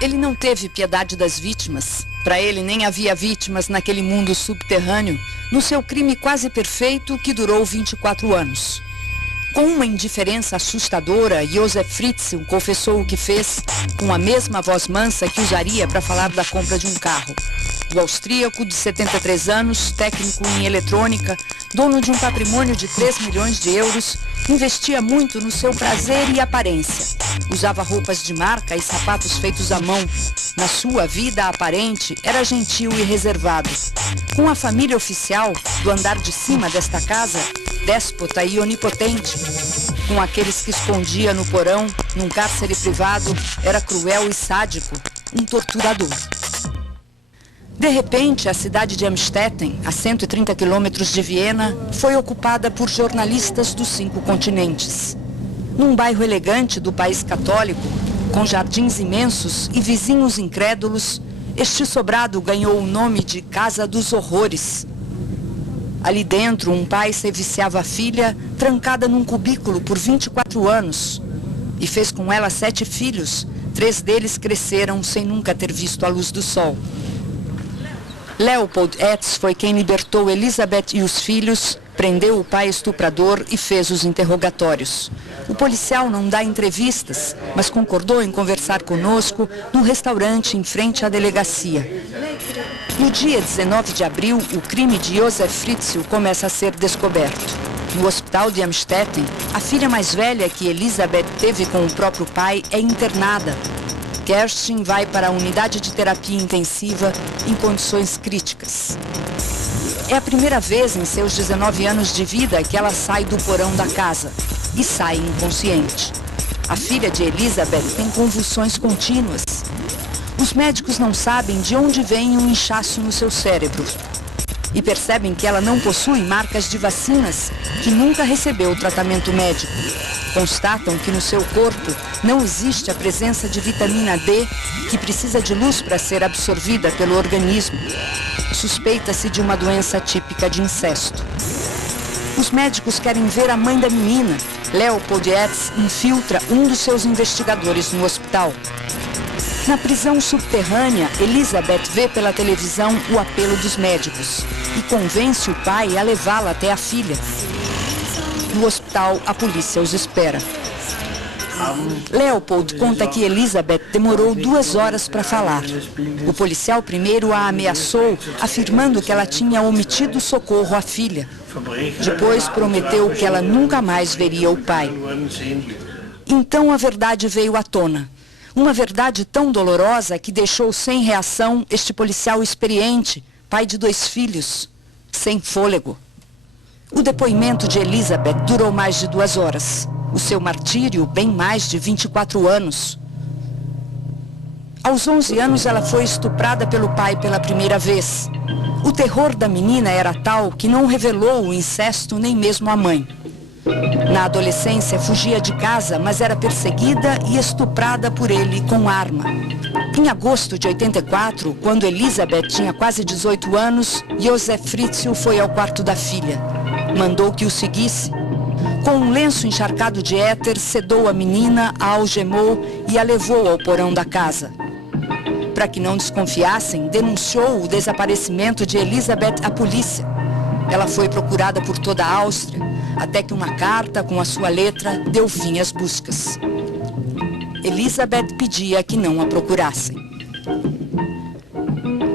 Ele não teve piedade das vítimas. Para ele, nem havia vítimas naquele mundo subterrâneo, no seu crime quase perfeito que durou 24 anos. Com uma indiferença assustadora, Josef Fritzl confessou o que fez com a mesma voz mansa que usaria para falar da compra de um carro. O austríaco, de 73 anos, técnico em eletrônica, dono de um patrimônio de 3 milhões de euros, investia muito no seu prazer e aparência. Usava roupas de marca e sapatos feitos à mão. Na sua vida aparente, era gentil e reservado. Com a família oficial, do andar de cima desta casa, déspota e onipotente. Com aqueles que escondia no porão, num cárcere privado, era cruel e sádico, um torturador. De repente, a cidade de Amstetten, a 130 quilômetros de Viena, foi ocupada por jornalistas dos 5 continentes. Num bairro elegante do país católico, com jardins imensos e vizinhos incrédulos, este sobrado ganhou o nome de Casa dos Horrores. Ali dentro, um pai seviciava a filha, trancada num cubículo por 24 anos, e fez com ela 7 filhos. 3 deles cresceram sem nunca ter visto a luz do sol. Leopold Etz foi quem libertou Elisabeth e os filhos, prendeu o pai estuprador e fez os interrogatórios. O policial não dá entrevistas, mas concordou em conversar conosco num restaurante em frente à delegacia. No dia 19 de abril, o crime de Josef Fritzl começa a ser descoberto. No hospital de Amstetten, a filha mais velha que Elisabeth teve com o próprio pai é internada. Kerstin vai para a unidade de terapia intensiva em condições críticas. É a primeira vez em seus 19 anos de vida que ela sai do porão da casa e sai inconsciente. A filha de Elisabeth tem convulsões contínuas. Os médicos não sabem de onde vem um inchaço no seu cérebro e percebem que ela não possui marcas de vacinas, que nunca recebeu tratamento médico. Constatam que no seu corpo não existe a presença de vitamina D, que precisa de luz para ser absorvida pelo organismo. Suspeita-se de uma doença típica de incesto. Os médicos querem ver a mãe da menina. Leopold Etz infiltra um dos seus investigadores no hospital. Na prisão subterrânea, Elisabeth vê pela televisão o apelo dos médicos e convence o pai a levá-la até a filha. No hospital, a polícia os espera. Leopold conta que Elisabeth demorou 2 horas para falar. O policial primeiro a ameaçou, afirmando que ela tinha omitido socorro à filha. Depois prometeu que ela nunca mais veria o pai. Então a verdade veio à tona. Uma verdade tão dolorosa que deixou sem reação este policial experiente, pai de 2 filhos, sem fôlego. O depoimento de Elisabeth durou mais de 2 horas. O seu martírio, bem mais de 24 anos. Aos 11 anos, ela foi estuprada pelo pai pela primeira vez. O terror da menina era tal que não revelou o incesto nem mesmo à mãe. Na adolescência, fugia de casa, mas era perseguida e estuprada por ele com arma. Em agosto de 84, quando Elisabeth tinha quase 18 anos, Josef Fritzl foi ao quarto da filha. Mandou que o seguisse. Com um lenço encharcado de éter, sedou a menina, a algemou e a levou ao porão da casa. Para que não desconfiassem, denunciou o desaparecimento de Elisabeth à polícia. Ela foi procurada por toda a Áustria, até que uma carta com a sua letra deu fim às buscas. Elisabeth pedia que não a procurassem.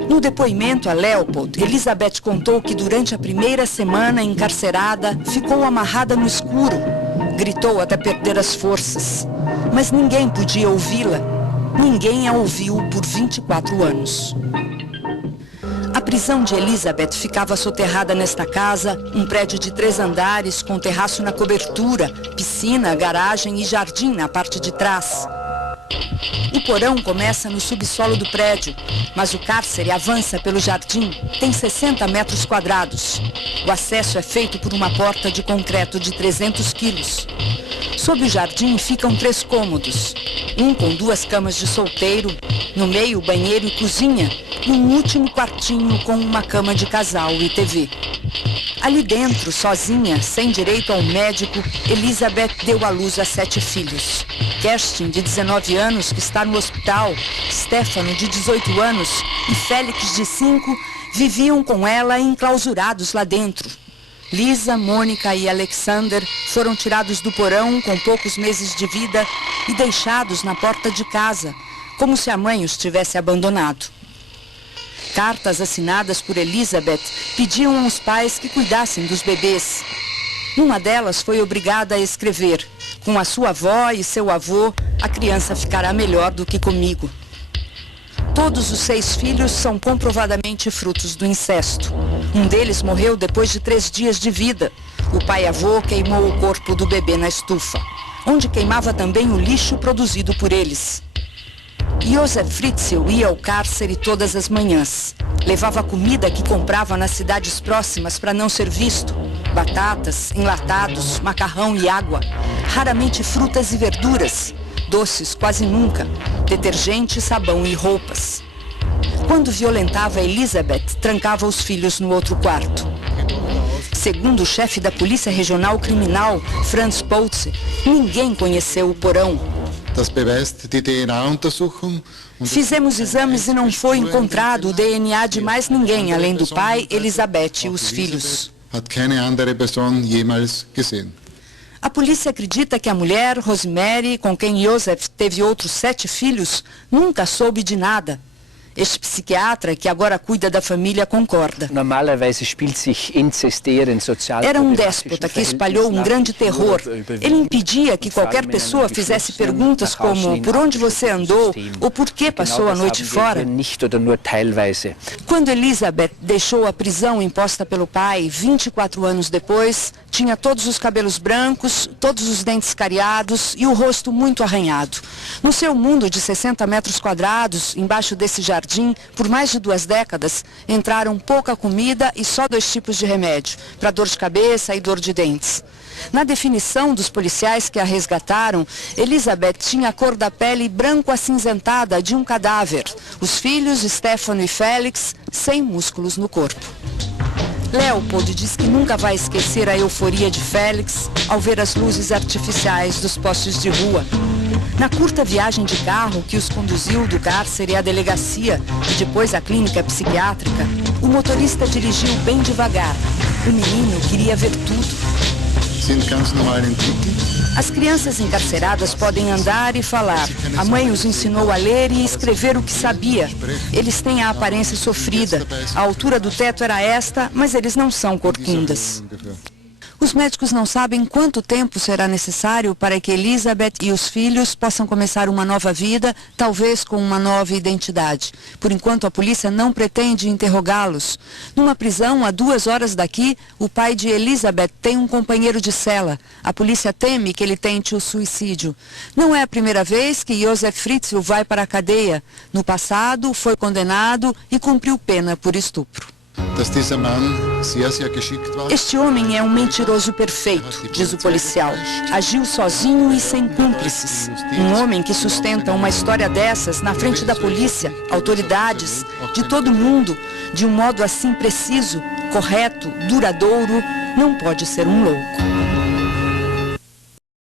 No depoimento a Leopold, Elisabeth contou que durante a primeira semana encarcerada, ficou amarrada no escuro. Gritou até perder as forças. Mas ninguém podia ouvi-la. Ninguém a ouviu por 24 anos. A prisão de Elisabeth ficava soterrada nesta casa, um prédio de 3 andares, com terraço na cobertura, piscina, garagem e jardim na parte de trás. O porão começa no subsolo do prédio, mas o cárcere avança pelo jardim, tem 60 metros quadrados. O acesso é feito por uma porta de concreto de 300 quilos. Sob o jardim ficam 3 cômodos, um com 2 camas de solteiro, no meio banheiro e cozinha, e um último quartinho com uma cama de casal e TV. Ali dentro, sozinha, sem direito ao médico, Elisabeth deu à luz a 7 filhos. Kerstin, de 19 anos, que está no hospital, Stefano, de 18 anos, e Félix, de 5, viviam com ela enclausurados lá dentro. Lisa, Mônica e Alexander foram tirados do porão com poucos meses de vida e deixados na porta de casa, como se a mãe os tivesse abandonado. Cartas assinadas por Elizabeth pediam aos pais que cuidassem dos bebês. Uma delas foi obrigada a escrever: com a sua avó e seu avô, a criança ficará melhor do que comigo. Todos os 6 filhos são comprovadamente frutos do incesto. Um deles morreu depois de 3 dias de vida. O pai-avô queimou o corpo do bebê na estufa, onde queimava também o lixo produzido por eles. Josef Fritzl ia ao cárcere todas as manhãs. Levava comida que comprava nas cidades próximas para não ser visto. Batatas, enlatados, macarrão e água. Raramente frutas e verduras. Doces quase nunca. Detergente, sabão e roupas. Quando violentava Elizabeth, trancava os filhos no outro quarto. Segundo o chefe da Polícia Regional Criminal, Franz Polze, ninguém conheceu o porão. Fizemos exames e não foi encontrado o DNA de mais ninguém, além do pai, Elizabeth e os filhos. A polícia acredita que a mulher, Rosemary, com quem Josef teve outros 7 filhos, nunca soube de nada. Este psiquiatra, que agora cuida da família, concorda. Era um déspota que espalhou um grande terror. Ele impedia que qualquer pessoa fizesse perguntas como por onde você andou ou por que passou a noite fora. Quando Elizabeth deixou a prisão imposta pelo pai, 24 anos depois, tinha todos os cabelos brancos, todos os dentes cariados e o rosto muito arranhado. No seu mundo de 60 metros quadrados, embaixo desse jardim, por mais de 2 décadas, entraram pouca comida e só 2 tipos de remédio, para dor de cabeça e dor de dentes. Na definição dos policiais que a resgataram, Elizabeth tinha a cor da pele branco-acinzentada de um cadáver. Os filhos, Stefano e Félix, sem músculos no corpo. Leopold diz que nunca vai esquecer a euforia de Félix ao ver as luzes artificiais dos postes de rua. Na curta viagem de carro que os conduziu do cárcere à delegacia e depois à clínica psiquiátrica, o motorista dirigiu bem devagar. O menino queria ver tudo. As crianças encarceradas podem andar e falar. A mãe os ensinou a ler e escrever o que sabia. Eles têm a aparência sofrida. A altura do teto era esta, mas eles não são corcundas. Os médicos não sabem quanto tempo será necessário para que Elizabeth e os filhos possam começar uma nova vida, talvez com uma nova identidade. Por enquanto, a polícia não pretende interrogá-los. Numa prisão a 2 horas daqui, o pai de Elizabeth tem um companheiro de cela. A polícia teme que ele tente o suicídio. Não é a primeira vez que Josef Fritzl vai para a cadeia. No passado, foi condenado e cumpriu pena por estupro. Este homem é um mentiroso perfeito, diz o policial. Agiu sozinho e sem cúmplices. Um homem que sustenta uma história dessas na frente da polícia, autoridades, de todo mundo, de um modo assim preciso, correto, duradouro, não pode ser um louco.